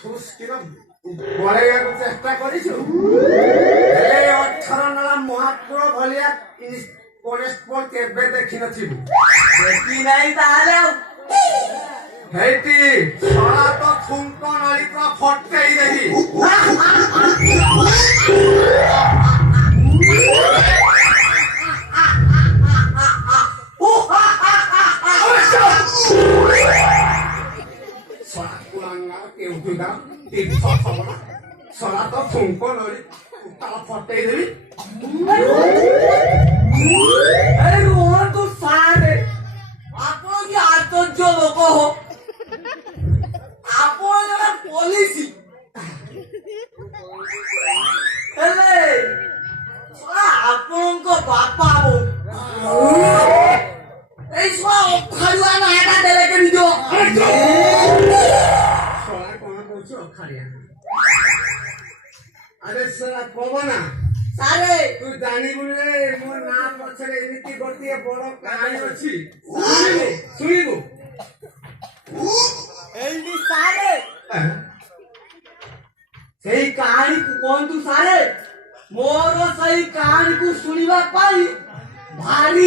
ঠুসকির বড়াইବାକୁ চেষ্টা কৰিছো ହେଲେ 18 ନଳା ମହାପ୍ରଭୁ ଭଳିଆ କନେଷ୍ଟବଳ କେବେ ଦେଖିନଥିବୁ ଦେଖି ନାହିଁ ତାହେଲେ ଆଉ ହେଇଟି ଶଳା ତ ଥୁଙ୍କ ନଳି ପୁରା ଫଟେଇ ଦେବି ଶଳା କୁଳାଙ୍ଗା କେଉଁଠୁଟା ତୀର୍ଥ ଥବଣା ଶଳା ତ ଥୁଙ୍କ ନଳି ତାଳ ଫଟେଇ ଦେବି अरे रोहन तू सारे ଆପଣ କି ଆଶ୍ଚର୍ଯ୍ୟ ଲୋକ ହୋ ଆପଣ ଜଣେ ପୋଲିସ ହେଲେ ଆପଣଙ୍କ ବାପା ବୋଉ ଏଇ ଶଳା ଅଖାଡୁଆ ନାଁଟା ଦେଲେ କେମିତି ଶଳା କଣ କହୁଛୁ ଅଖାଡିଆ ଆରେ ଶଳା ପବନା ସାରେ ତୁ ଜାଣିବୁ ରେ ମୋ ନାଁ ପଛରେ ଏମିତି ଗୋଟିଏ ବଡ କାହାଣୀ ଅଛି ଶୁଣିବୁ ଏଇଠି ସାରେ ସେଇ କାହାଣୀକୁ କୁହନ୍ତୁ ସାରେ ମୋର ସେଇ କାହାଣୀକୁ ଶୁଣିବା ପାଇଁ ଭାରି